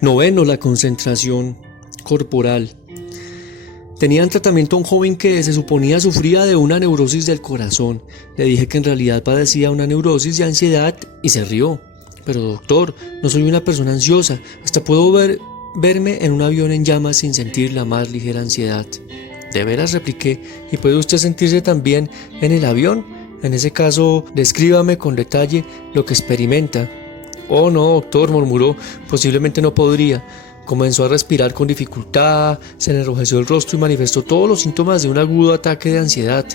Noveno, la concentración corporal. Tenía en tratamiento a un joven que se suponía sufría de una neurosis del corazón. Le dije que en realidad padecía una neurosis de ansiedad y se rió. Pero doctor, no soy una persona ansiosa, hasta puedo verme en un avión en llamas sin sentir la más ligera ansiedad. ¿De veras?, repliqué. ¿Y puede usted sentirse también en el avión? En ese caso, descríbame con detalle lo que experimenta. Oh no, doctor, murmuró, posiblemente no podría. Comenzó a respirar con dificultad, se le enrojeció el rostro y manifestó todos los síntomas de un agudo ataque de ansiedad.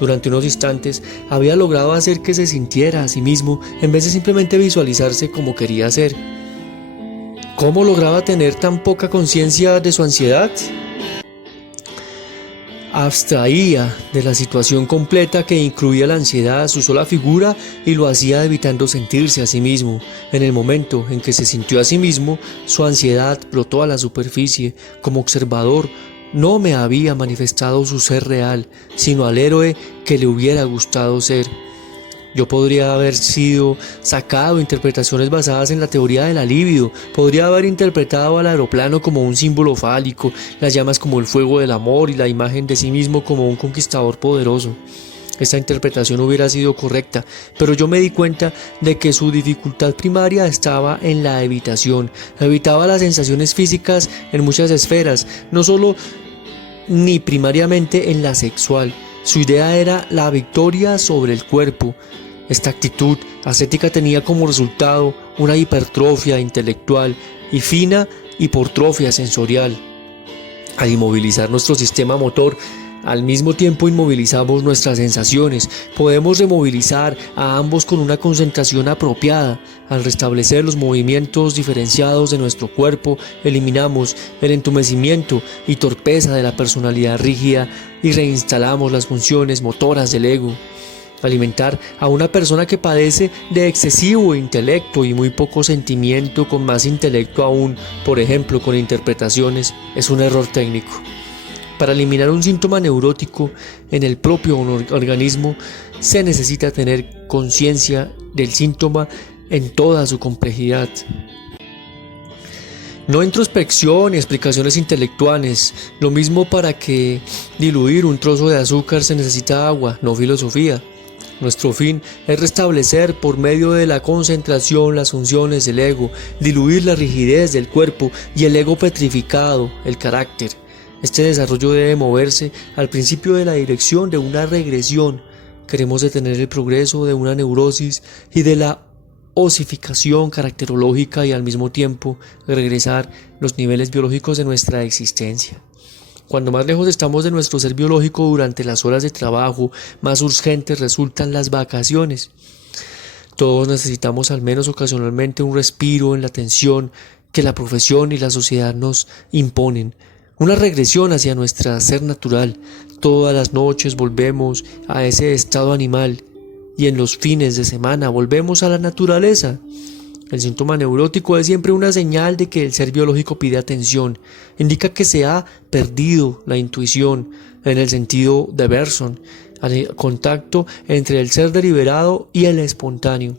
Durante unos instantes había logrado hacer que se sintiera a sí mismo en vez de simplemente visualizarse como quería ser. ¿Cómo lograba tener tan poca conciencia de su ansiedad? Abstraía de la situación completa que incluía la ansiedad a su sola figura y lo hacía evitando sentirse a sí mismo. En el momento en que se sintió a sí mismo, su ansiedad brotó a la superficie. Como observador, no me había manifestado su ser real, sino al héroe que le hubiera gustado ser. Yo podría haber sacado interpretaciones basadas en la teoría de la libido, podría haber interpretado al aeroplano como un símbolo fálico, las llamas como el fuego del amor y la imagen de sí mismo como un conquistador poderoso. Esta interpretación hubiera sido correcta, pero yo me di cuenta de que su dificultad primaria estaba en la evitación. Evitaba las sensaciones físicas en muchas esferas, no solo ni primariamente en la sexual. Su idea era la victoria sobre el cuerpo. Esta actitud ascética tenía como resultado una hipertrofia intelectual y fina hipotrofia sensorial. Al inmovilizar nuestro sistema motor, al mismo tiempo inmovilizamos nuestras sensaciones. Podemos removilizar a ambos con una concentración apropiada. Al restablecer los movimientos diferenciados de nuestro cuerpo, eliminamos el entumecimiento y torpeza de la personalidad rígida y reinstalamos las funciones motoras del ego. Alimentar a una persona que padece de excesivo intelecto y muy poco sentimiento con más intelecto aún, por ejemplo con interpretaciones, es un error técnico. Para eliminar un síntoma neurótico en el propio organismo se necesita tener conciencia del síntoma en toda su complejidad. No introspección y explicaciones intelectuales. Lo mismo, para que diluir un trozo de azúcar se necesita agua, no filosofía. Nuestro fin es restablecer por medio de la concentración las funciones del ego, diluir la rigidez del cuerpo y el ego petrificado, el carácter. Este desarrollo debe moverse al principio de la dirección de una regresión. Queremos detener el progreso de una neurosis y de la osificación caracterológica y al mismo tiempo regresar los niveles biológicos de nuestra existencia. Cuando más lejos estamos de nuestro ser biológico durante las horas de trabajo, más urgentes resultan las vacaciones. Todos necesitamos al menos ocasionalmente un respiro en la tensión que la profesión y la sociedad nos imponen. Una regresión hacia nuestro ser natural. Todas las noches volvemos a ese estado animal y en los fines de semana volvemos a la naturaleza. El síntoma neurótico es siempre una señal de que el ser biológico pide atención. Indica que se ha perdido la intuición, en el sentido de Bergson, al contacto entre el ser deliberado y el espontáneo.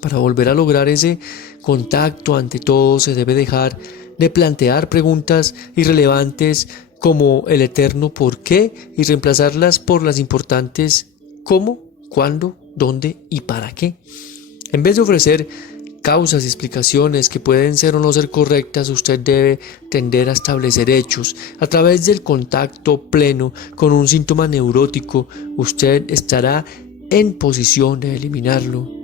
Para volver a lograr ese contacto, ante todo se debe dejar de plantear preguntas irrelevantes como el eterno ¿por qué? Y reemplazarlas por las importantes ¿cómo?, ¿cuándo?, ¿dónde? y ¿para qué? En vez de ofrecer causas y explicaciones que pueden ser o no ser correctas, usted debe tender a establecer hechos. A través del contacto pleno con un síntoma neurótico, usted estará en posición de eliminarlo.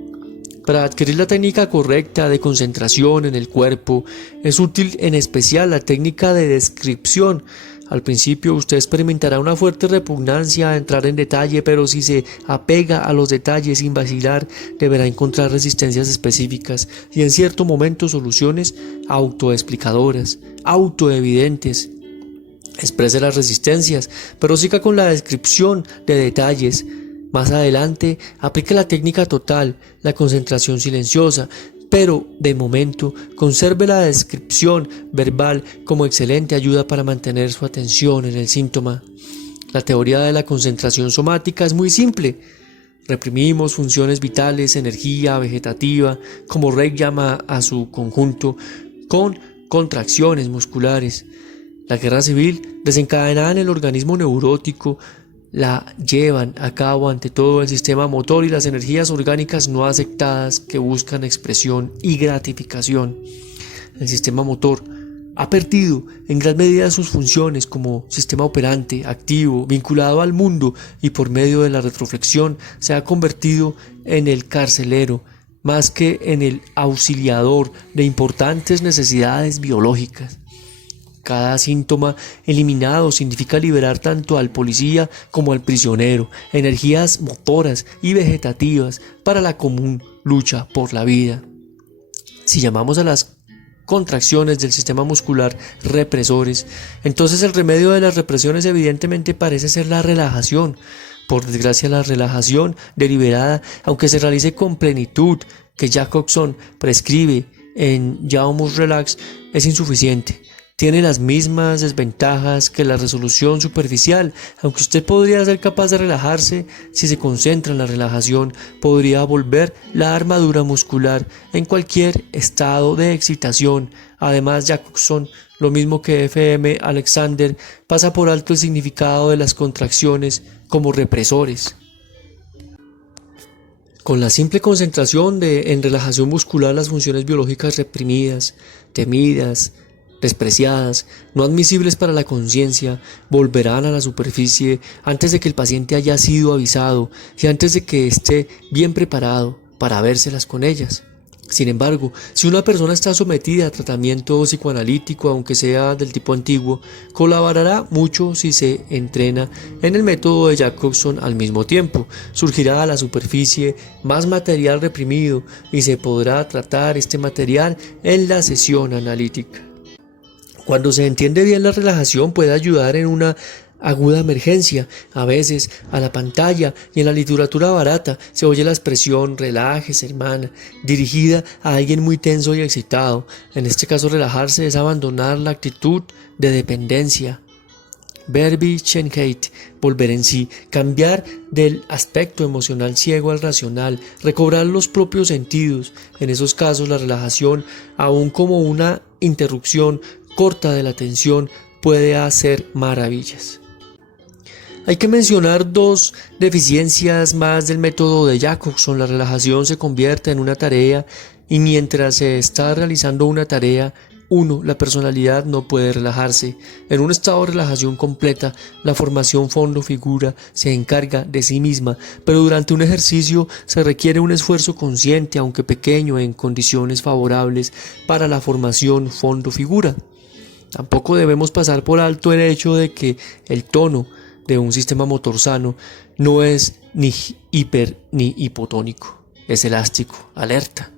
Para adquirir la técnica correcta de concentración en el cuerpo, es útil en especial la técnica de descripción. Al principio usted experimentará una fuerte repugnancia a entrar en detalle, pero si se apega a los detalles sin vacilar, deberá encontrar resistencias específicas y en cierto momento soluciones autoexplicadoras, autoevidentes. Exprese las resistencias, pero siga con la descripción de detalles. Más adelante, aplique la técnica total, la concentración silenciosa, pero de momento conserve la descripción verbal como excelente ayuda para mantener su atención en el síntoma. La teoría de la concentración somática es muy simple. Reprimimos funciones vitales, energía vegetativa, como Reich llama a su conjunto, con contracciones musculares. La guerra civil, desencadenada en el organismo neurótico, la llevan a cabo ante todo el sistema motor y las energías orgánicas no aceptadas que buscan expresión y gratificación. El sistema motor ha perdido en gran medida sus funciones como sistema operante, activo, vinculado al mundo y por medio de la retroflexión se ha convertido en el carcelero más que en el auxiliador de importantes necesidades biológicas. Cada síntoma eliminado significa liberar tanto al policía como al prisionero, energías motoras y vegetativas para la común lucha por la vida. Si llamamos a las contracciones del sistema muscular represores, entonces el remedio de las represiones evidentemente parece ser la relajación. Por desgracia, la relajación deliberada, aunque se realice con plenitud, que Jacobson prescribe en Ya Almost Relax, es insuficiente. Tiene las mismas desventajas que la resolución superficial. Aunque usted podría ser capaz de relajarse, si se concentra en la relajación, podría volver la armadura muscular en cualquier estado de excitación. Además, Jacobson, lo mismo que F.M. Alexander, pasa por alto el significado de las contracciones como represores. Con la simple concentración en relajación muscular, las funciones biológicas reprimidas, temidas, despreciadas, no admisibles para la conciencia, volverán a la superficie antes de que el paciente haya sido avisado y antes de que esté bien preparado para vérselas con ellas. Sin embargo, si una persona está sometida a tratamiento psicoanalítico, aunque sea del tipo antiguo, colaborará mucho si se entrena en el método de Jacobson al mismo tiempo. Surgirá a la superficie más material reprimido y se podrá tratar este material en la sesión analítica. Cuando se entiende bien, la relajación puede ayudar en una aguda emergencia. A veces, a la pantalla y en la literatura barata se oye la expresión "relájese, hermana", dirigida a alguien muy tenso y excitado. En este caso, relajarse es abandonar la actitud de dependencia. Verbischenheit, volver en sí, cambiar del aspecto emocional ciego al racional, recobrar los propios sentidos. En esos casos, la relajación, aun como una interrupción corta de la atención, puede hacer maravillas. Hay que mencionar dos deficiencias más del método de Jacobson. La relajación se convierte en una tarea y mientras se está realizando una tarea, la personalidad no puede relajarse. En un estado de relajación completa, la formación fondo-figura se encarga de sí misma, pero durante un ejercicio se requiere un esfuerzo consciente, aunque pequeño, en condiciones favorables para la formación fondo-figura. Tampoco debemos pasar por alto el hecho de que el tono de un sistema motor sano no es ni hiper ni hipotónico, es elástico, alerta.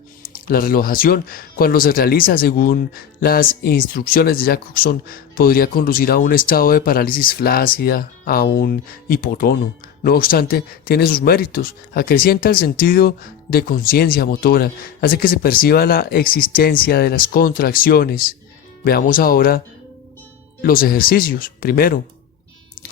La relajación, cuando se realiza según las instrucciones de Jacobson, podría conducir a un estado de parálisis flácida, a un hipotono. No obstante, tiene sus méritos, acrecienta el sentido de conciencia motora, hace que se perciba la existencia de las contracciones. Veamos ahora los ejercicios. Primero,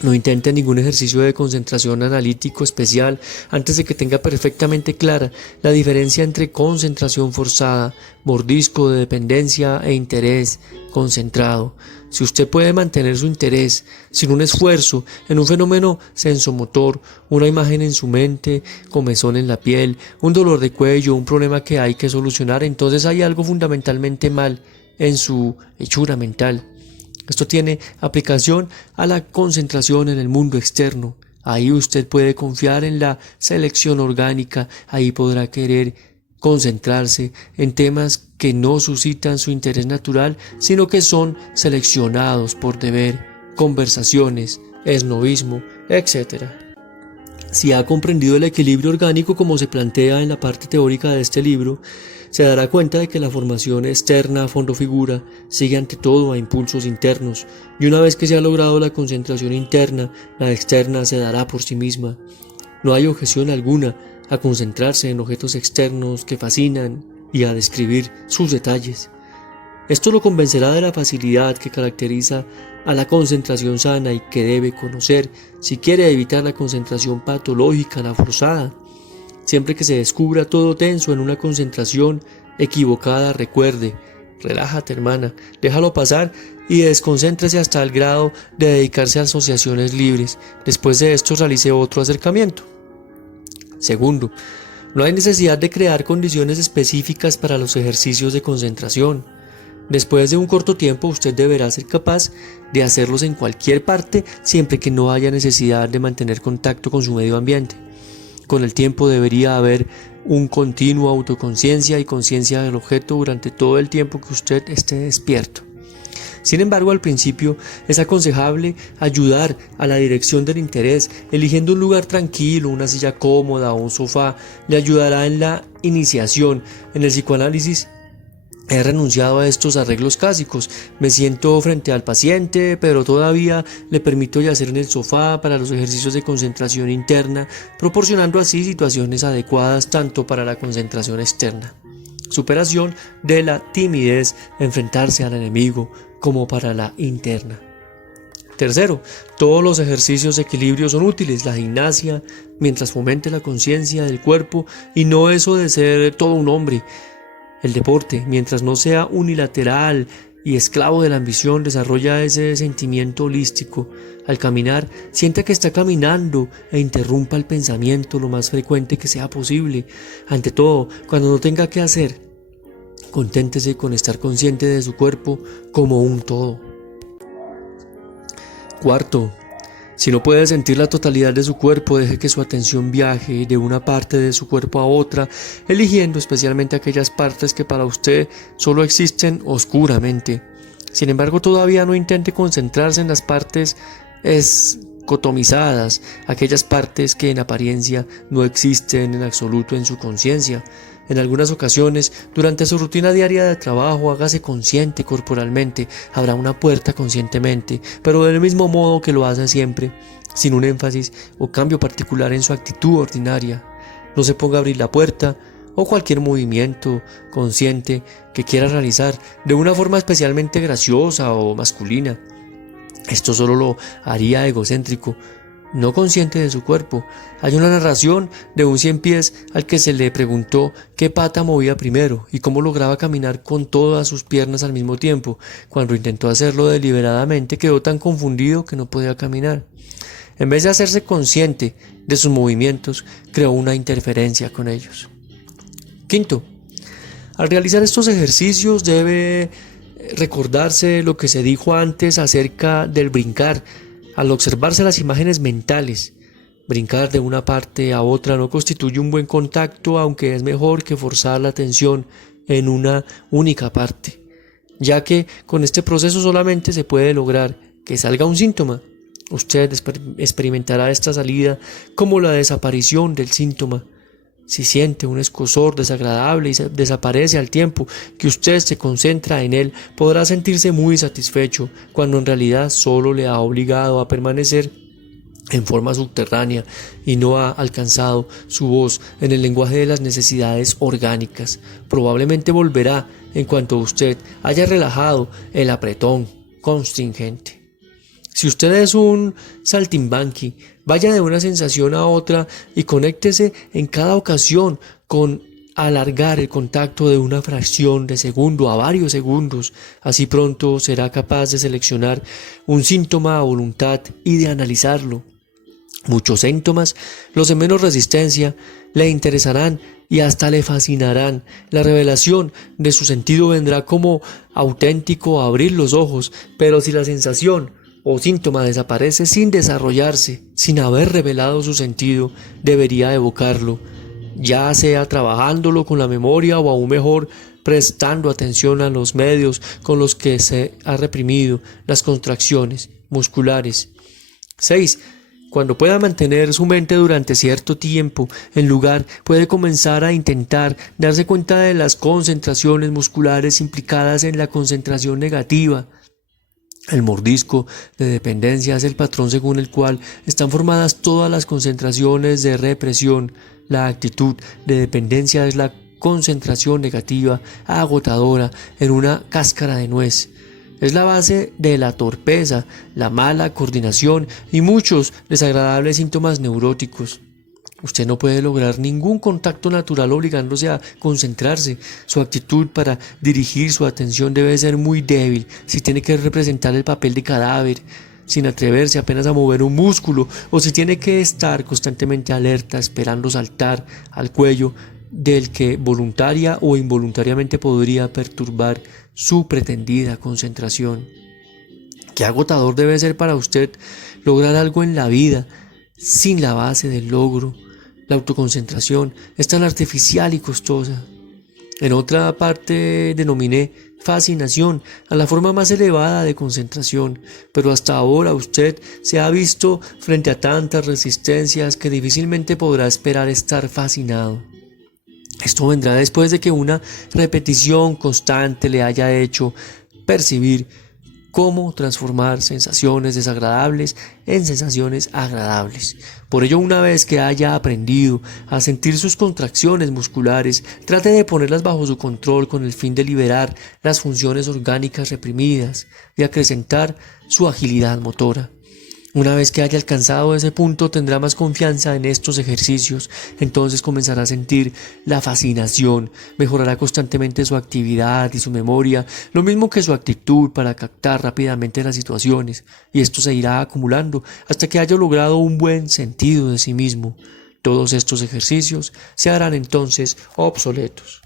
no intente ningún ejercicio de concentración analítico especial antes de que tenga perfectamente clara la diferencia entre concentración forzada, mordisco de dependencia e interés concentrado. Si usted puede mantener su interés sin un esfuerzo en un fenómeno sensomotor, una imagen en su mente, comezón en la piel, un dolor de cuello, un problema que hay que solucionar, entonces hay algo fundamentalmente mal en su hechura mental. Esto tiene aplicación a la concentración en el mundo externo. Ahí usted puede confiar en la selección orgánica, ahí podrá querer concentrarse en temas que no suscitan su interés natural, sino que son seleccionados por deber, conversaciones, esnovismo, etc. Si ha comprendido el equilibrio orgánico como se plantea en la parte teórica de este libro, se dará cuenta de que la formación externa a fondo figura sigue ante todo a impulsos internos, y una vez que se ha logrado la concentración interna, la externa se dará por sí misma. No hay objeción alguna a concentrarse en objetos externos que fascinan y a describir sus detalles. Esto lo convencerá de la facilidad que caracteriza a la concentración sana y que debe conocer si quiere evitar la concentración patológica, la forzada. Siempre que se descubra todo tenso en una concentración equivocada, recuerde: relájate, hermana, déjalo pasar y desconcéntrese hasta el grado de dedicarse a asociaciones libres. Después de esto realice otro acercamiento. Segundo, no hay necesidad de crear condiciones específicas para los ejercicios de concentración. Después de un corto tiempo usted deberá ser capaz de hacerlos en cualquier parte siempre que no haya necesidad de mantener contacto con su medio ambiente. Con el tiempo debería haber un continuo autoconciencia y conciencia del objeto durante todo el tiempo que usted esté despierto. Sin embargo, al principio es aconsejable ayudar a la dirección del interés, eligiendo un lugar tranquilo, una silla cómoda o un sofá. Le ayudará en la iniciación. En el psicoanálisis he renunciado a estos arreglos clásicos. Me siento frente al paciente, pero todavía le permito yacer en el sofá para los ejercicios de concentración interna, proporcionando así situaciones adecuadas tanto para la concentración externa, superación de la timidez, enfrentarse al enemigo, como para la interna. Tercero, todos los ejercicios de equilibrio son útiles. La gimnasia, mientras fomente la conciencia del cuerpo y no eso de ser todo un hombre. El deporte, mientras no sea unilateral y esclavo de la ambición, desarrolla ese sentimiento holístico. Al caminar, sienta que está caminando e interrumpa el pensamiento lo más frecuente que sea posible. Ante todo, cuando no tenga que hacer, conténtese con estar consciente de su cuerpo como un todo. Cuarto, si no puede sentir la totalidad de su cuerpo, deje que su atención viaje de una parte de su cuerpo a otra, eligiendo especialmente aquellas partes que para usted solo existen oscuramente. Sin embargo, todavía no intente concentrarse en las partes escotomizadas, aquellas partes que en apariencia no existen en absoluto en su conciencia. En algunas ocasiones, durante su rutina diaria de trabajo, hágase consciente corporalmente, abra una puerta conscientemente, pero del mismo modo que lo hace siempre, sin un énfasis o cambio particular en su actitud ordinaria. No se ponga a abrir la puerta o cualquier movimiento consciente que quiera realizar de una forma especialmente graciosa o masculina. Esto solo lo haría egocéntrico, no consciente de su cuerpo. Hay una narración de un 100 pies al que se le preguntó qué pata movía primero y cómo lograba caminar con todas sus piernas al mismo tiempo. Cuando intentó hacerlo deliberadamente, quedó tan confundido que no podía caminar. En vez de hacerse consciente de sus movimientos, creó una interferencia con ellos. Quinto, al realizar estos ejercicios debe recordarse lo que se dijo antes acerca del brincar. Al observarse las imágenes mentales, brincar de una parte a otra no constituye un buen contacto, aunque es mejor que forzar la atención en una única parte, ya que con este proceso solamente se puede lograr que salga un síntoma. Usted experimentará esta salida como la desaparición del síntoma. Si siente un escozor desagradable y desaparece al tiempo que usted se concentra en él, podrá sentirse muy satisfecho, cuando en realidad solo le ha obligado a permanecer en forma subterránea y no ha alcanzado su voz en el lenguaje de las necesidades orgánicas. Probablemente volverá en cuanto usted haya relajado el apretón constringente. Si usted es un saltimbanqui, vaya de una sensación a otra y conéctese en cada ocasión con alargar el contacto de una fracción de segundo a varios segundos. Así pronto será capaz de seleccionar un síntoma a voluntad y de analizarlo. Muchos síntomas, los de menos resistencia, le interesarán y hasta le fascinarán. La revelación de su sentido vendrá como auténtico abrir los ojos, pero si la sensación o síntoma desaparece sin desarrollarse, sin haber revelado su sentido, debería evocarlo, ya sea trabajándolo con la memoria o aún mejor, prestando atención a los medios con los que se ha reprimido las contracciones musculares. 6. Cuando pueda mantener su mente durante cierto tiempo en lugar, puede comenzar a intentar darse cuenta de las concentraciones musculares implicadas en la concentración negativa. El mordisco de dependencia es el patrón según el cual están formadas todas las concentraciones de represión. La actitud de dependencia es la concentración negativa agotadora en una cáscara de nuez. Es la base de la torpeza, la mala coordinación y muchos desagradables síntomas neuróticos. Usted no puede lograr ningún contacto natural obligándose a concentrarse. Su actitud para dirigir su atención debe ser muy débil. Si tiene que representar el papel de cadáver, sin atreverse apenas a mover un músculo, o si tiene que estar constantemente alerta, esperando saltar al cuello del que voluntaria o involuntariamente podría perturbar su pretendida concentración. Qué agotador debe ser para usted lograr algo en la vida sin la base del logro. La autoconcentración es tan artificial y costosa. En otra parte denominé fascinación a la forma más elevada de concentración, pero hasta ahora usted se ha visto frente a tantas resistencias que difícilmente podrá esperar estar fascinado. Esto vendrá después de que una repetición constante le haya hecho percibir cómo transformar sensaciones desagradables en sensaciones agradables. Por ello, una vez que haya aprendido a sentir sus contracciones musculares, trate de ponerlas bajo su control con el fin de liberar las funciones orgánicas reprimidas y acrecentar su agilidad motora. Una vez que haya alcanzado ese punto, tendrá más confianza en estos ejercicios. Entonces comenzará a sentir la fascinación, mejorará constantemente su actividad y su memoria, lo mismo que su actitud para captar rápidamente las situaciones, y esto se irá acumulando hasta que haya logrado un buen sentido de sí mismo. Todos estos ejercicios se harán entonces obsoletos.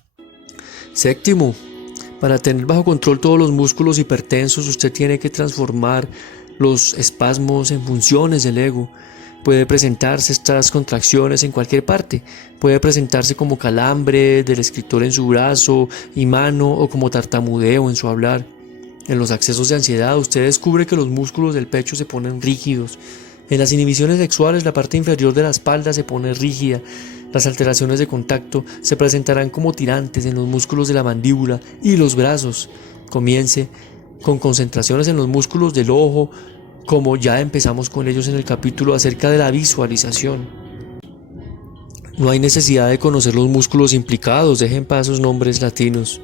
Séptimo, para tener bajo control todos los músculos hipertensos, usted tiene que transformar los espasmos en funciones del ego. Puede presentarse estas contracciones en cualquier parte. Puede presentarse como calambre del escritor en su brazo y mano o como tartamudeo en su hablar. En los accesos de ansiedad usted descubre que los músculos del pecho se ponen rígidos. En las inhibiciones sexuales la parte inferior de la espalda se pone rígida. Las alteraciones de contacto se presentarán como tirantes en los músculos de la mandíbula y los brazos. Comience con concentraciones en los músculos del ojo, como ya empezamos con ellos en el capítulo acerca de la visualización. No hay necesidad de conocer los músculos implicados, dejen paso sus nombres latinos.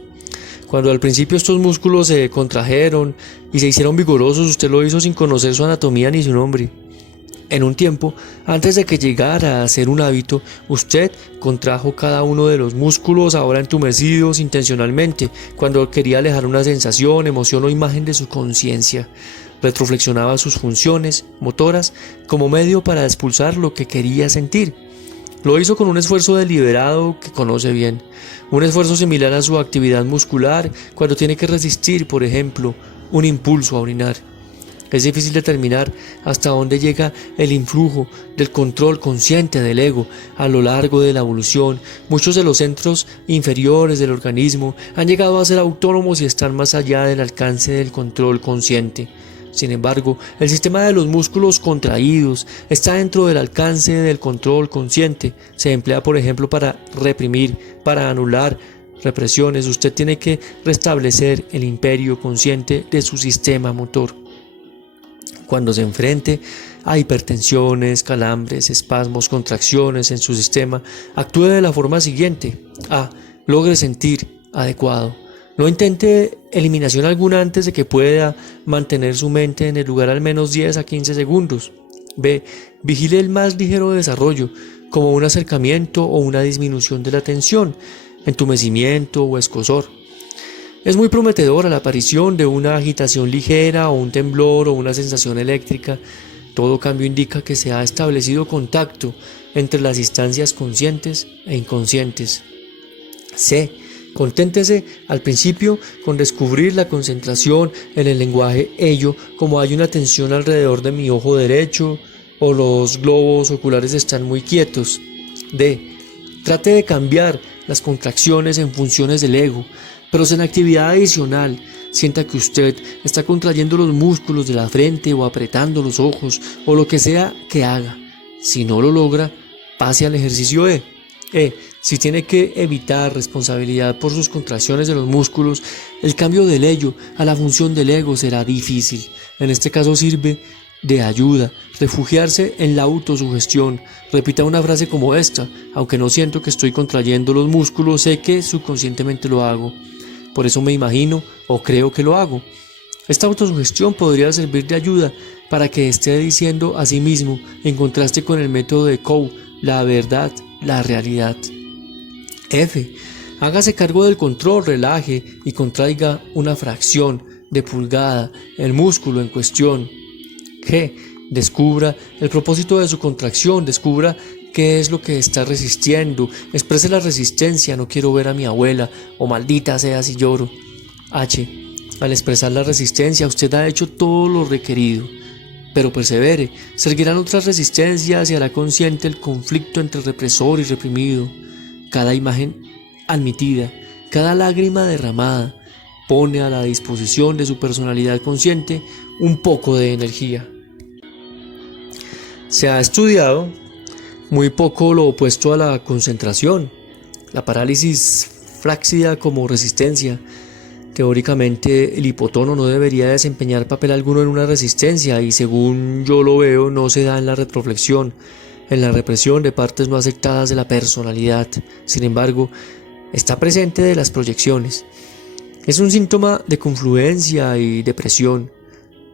Cuando al principio estos músculos se contrajeron y se hicieron vigorosos, usted lo hizo sin conocer su anatomía ni su nombre. En un tiempo, antes de que llegara a ser un hábito, usted contrajo cada uno de los músculos ahora entumecidos intencionalmente, cuando quería alejar una sensación, emoción o imagen de su conciencia. Retroflexionaba sus funciones motoras como medio para expulsar lo que quería sentir. Lo hizo con un esfuerzo deliberado que conoce bien, un esfuerzo similar a su actividad muscular cuando tiene que resistir, por ejemplo, un impulso a orinar. Es difícil determinar hasta dónde llega el influjo del control consciente del ego a lo largo de la evolución. Muchos de los centros inferiores del organismo han llegado a ser autónomos y están más allá del alcance del control consciente. Sin embargo, el sistema de los músculos contraídos está dentro del alcance del control consciente. Se emplea, por ejemplo, para reprimir, para anular represiones. Usted tiene que restablecer el imperio consciente de su sistema motor. Cuando se enfrente a hipertensiones, calambres, espasmos, contracciones en su sistema, actúe de la forma siguiente. A. Logre sentir adecuado. No intente eliminación alguna antes de que pueda mantener su mente en el lugar al menos 10 a 15 segundos. B. Vigile el más ligero desarrollo, como un acercamiento o una disminución de la tensión, entumecimiento o escozor. Es muy prometedora la aparición de una agitación ligera o un temblor o una sensación eléctrica. Todo cambio indica que se ha establecido contacto entre las instancias conscientes e inconscientes. C. Conténtese al principio con descubrir la concentración en el lenguaje ello, como hay una tensión alrededor de mi ojo derecho o los globos oculares están muy quietos. D. Trate de cambiar las contracciones en funciones del ego, pero en actividad adicional, sienta que usted está contrayendo los músculos de la frente o apretando los ojos o lo que sea que haga. Si no lo logra, pase al ejercicio E. Si tiene que evitar responsabilidad por sus contracciones de los músculos, el cambio del ello a la función del ego será difícil. En este caso sirve de ayuda, refugiarse en la autosugestión. Repita una frase como esta: aunque no siento que estoy contrayendo los músculos, sé que subconscientemente lo hago. Por eso me imagino o creo que lo hago. Esta autosugestión podría servir de ayuda para que esté diciendo a sí mismo, en contraste con el método de Coe, la verdad, la realidad. F. Hágase cargo del control, relaje y contraiga una fracción de pulgada el músculo en cuestión. G. Descubra el propósito de su contracción, descubra qué es lo que está resistiendo, exprese la resistencia, no quiero ver a mi abuela, o maldita sea si lloro. H. Al expresar la resistencia, usted ha hecho todo lo requerido, pero persevere, se erguirán otras resistencias y hará consciente el conflicto entre represor y reprimido. Cada imagen admitida, cada lágrima derramada, pone a la disposición de su personalidad consciente un poco de energía. Se ha estudiado muy poco lo opuesto a la concentración, la parálisis flácida como resistencia. Teóricamente el hipotono no debería desempeñar papel alguno en una resistencia y según yo lo veo no se da en la retroflexión, en la represión de partes no aceptadas de la personalidad. Sin embargo, está presente de las proyecciones. Es un síntoma de confluencia y depresión.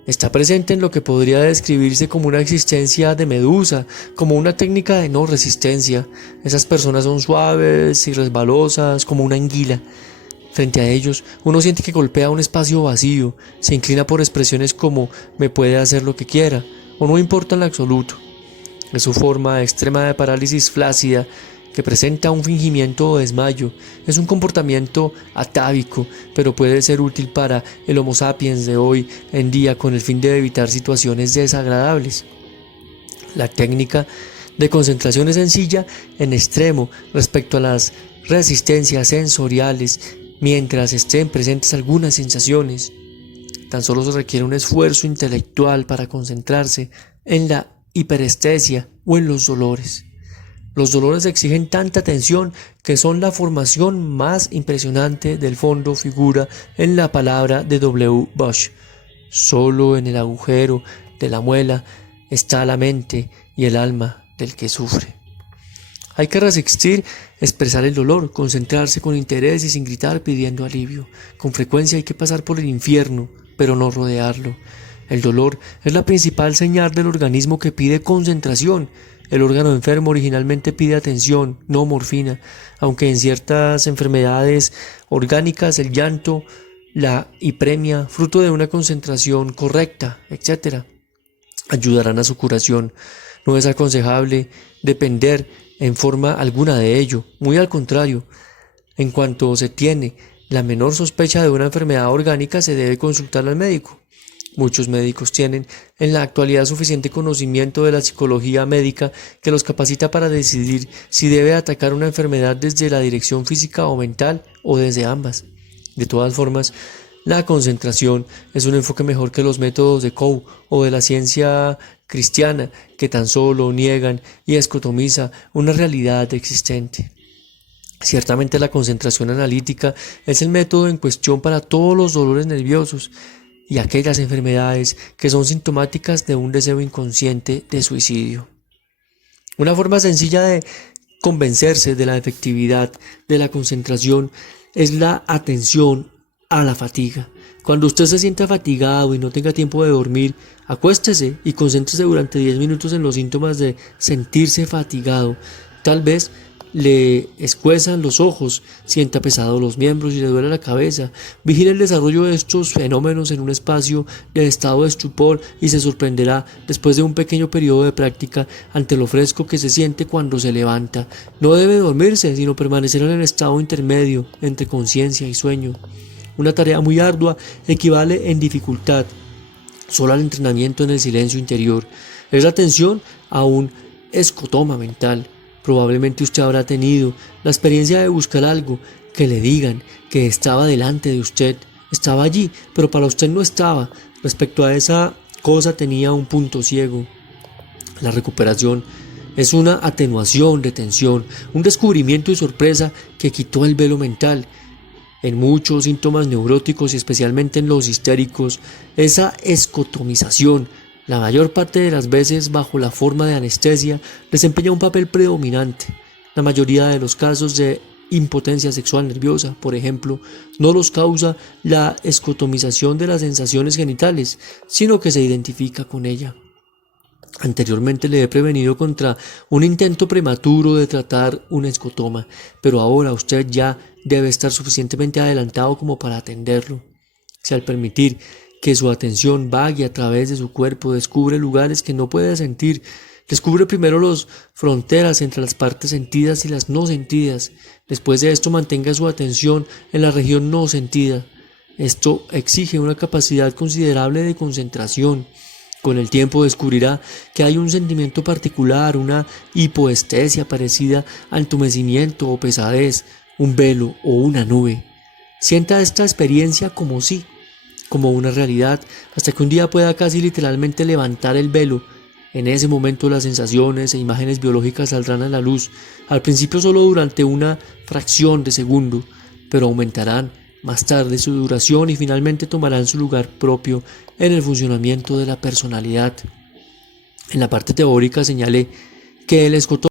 Está presente en lo que podría describirse como una existencia de medusa, como una técnica de no resistencia. Esas personas son suaves y resbalosas como una anguila. Frente a ellos, uno siente que golpea un espacio vacío, se inclina por expresiones como me puede hacer lo que quiera, o no importa en lo absoluto. Es su forma extrema de parálisis flácida que presenta un fingimiento o desmayo. Es un comportamiento atávico, pero puede ser útil para el Homo sapiens de hoy en día con el fin de evitar situaciones desagradables. La técnica de concentración es sencilla en extremo respecto a las resistencias sensoriales, mientras estén presentes algunas sensaciones. Tan solo se requiere un esfuerzo intelectual para concentrarse en la hiperestesia o en los dolores. Los dolores exigen tanta atención que son la formación más impresionante del fondo figura en la palabra de W. Bush. Solo en el agujero de la muela está la mente y el alma del que sufre. Hay que resistir, expresar el dolor, concentrarse con interés y sin gritar pidiendo alivio. Con frecuencia hay que pasar por el infierno, pero no rodearlo. El dolor es la principal señal del organismo que pide concentración. El órgano enfermo originalmente pide atención, no morfina, aunque en ciertas enfermedades orgánicas el llanto, la hipremia, fruto de una concentración correcta, etc., ayudarán a su curación. No es aconsejable depender en forma alguna de ello, muy al contrario. En cuanto se tiene la menor sospecha de una enfermedad orgánica, se debe consultar al médico. Muchos médicos tienen en la actualidad suficiente conocimiento de la psicología médica que los capacita para decidir si debe atacar una enfermedad desde la dirección física o mental o desde ambas. De todas formas, la concentración es un enfoque mejor que los métodos de Coe o de la ciencia cristiana que tan solo niegan y escotomiza una realidad existente. Ciertamente la concentración analítica es el método en cuestión para todos los dolores nerviosos y aquellas enfermedades que son sintomáticas de un deseo inconsciente de suicidio. Una forma sencilla de convencerse de la efectividad de la concentración es la atención a la fatiga. Cuando usted se sienta fatigado y no tenga tiempo de dormir, acuéstese y concéntrese durante 10 minutos en los síntomas de sentirse fatigado. Tal vez le escuezan los ojos, sienta pesados los miembros y le duele la cabeza. Vigile el desarrollo de estos fenómenos en un espacio de estado de estupor y se sorprenderá después de un pequeño periodo de práctica ante lo fresco que se siente cuando se levanta. No debe dormirse, sino permanecer en el estado intermedio entre conciencia y sueño. Una tarea muy ardua equivale en dificultad solo al entrenamiento en el silencio interior. Es la atención a un escotoma mental. Probablemente usted habrá tenido la experiencia de buscar algo, que le digan que estaba delante de usted, estaba allí, pero para usted no estaba. Respecto a esa cosa tenía un punto ciego. La recuperación es una atenuación de tensión, un descubrimiento y sorpresa que quitó el velo mental. En muchos síntomas neuróticos y especialmente en los histéricos, esa escotomización, la mayor parte de las veces bajo la forma de anestesia, desempeña un papel predominante. La mayoría de los casos de impotencia sexual nerviosa, por ejemplo, no los causa la escotomización de las sensaciones genitales, sino que se identifica con ella. Anteriormente le he prevenido contra un intento prematuro de tratar un escotoma, pero ahora usted ya debe estar suficientemente adelantado como para atenderlo. Si al permitir que su atención vague a través de su cuerpo descubre lugares que no puede sentir, descubre primero las fronteras entre las partes sentidas y las no sentidas. Después de esto mantenga su atención en la región no sentida. Esto exige una capacidad considerable de concentración. Con el tiempo descubrirá que hay un sentimiento particular, una hipoestesia parecida a entumecimiento o pesadez, un velo o una nube. Sienta esta experiencia como una realidad, hasta que un día pueda casi literalmente levantar el velo. En ese momento las sensaciones e imágenes biológicas saldrán a la luz, al principio solo durante una fracción de segundo, pero aumentarán más tarde su duración y finalmente tomarán su lugar propio en el funcionamiento de la personalidad. En la parte teórica señalé que el escotoma